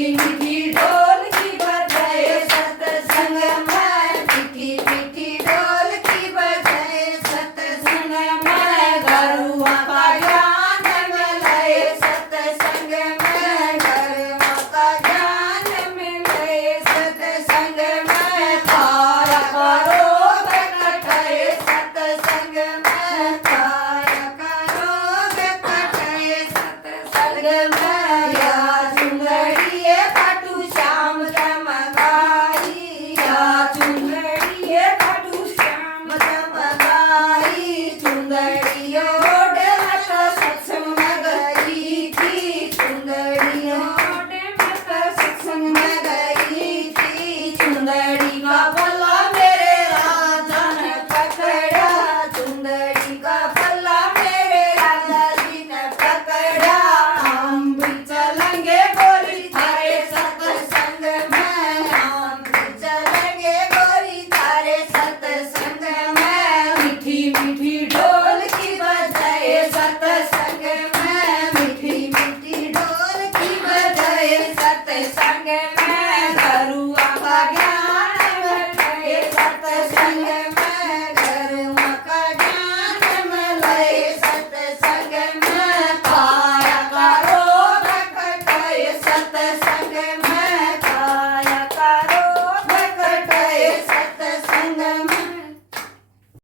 मीठी ढोल की बजाए सत्संग में, मीठी मीठी ढोल की बजाए सत्संग में, गुरुआ का ज्ञान मिले सत्संग में, गुरुआ का ज्ञान मिले सत्संग में, काया करोग कटाए सत्संग में, काया करोग कटाए सत्संग में, या चुंदड़िए खाटू श्याम चमकाई, या चुंदड़िए खाटू श्याम चमकाई, चुंदड़ियों ढलक सत्संग में गई थी, चुंदड़ियों ढलक सत्संग में गई थी, चुंदड़ी का पल्ला मेरे राजा ने पकड़ा, चुंदड़ी का पल्ला मेरे राजा जी ने पकड़ा, हम भी चलेंगे गोरी थारे सत्संग में, हम भी चलेंगे गोरी थारे सत्संग में, मीठी मीठी ढोल की बजाए सत्संग में, मीठी मीठी ढोल की बजाए सत्संग में, गुरुआ का ज्ञान मिले सत्संग में।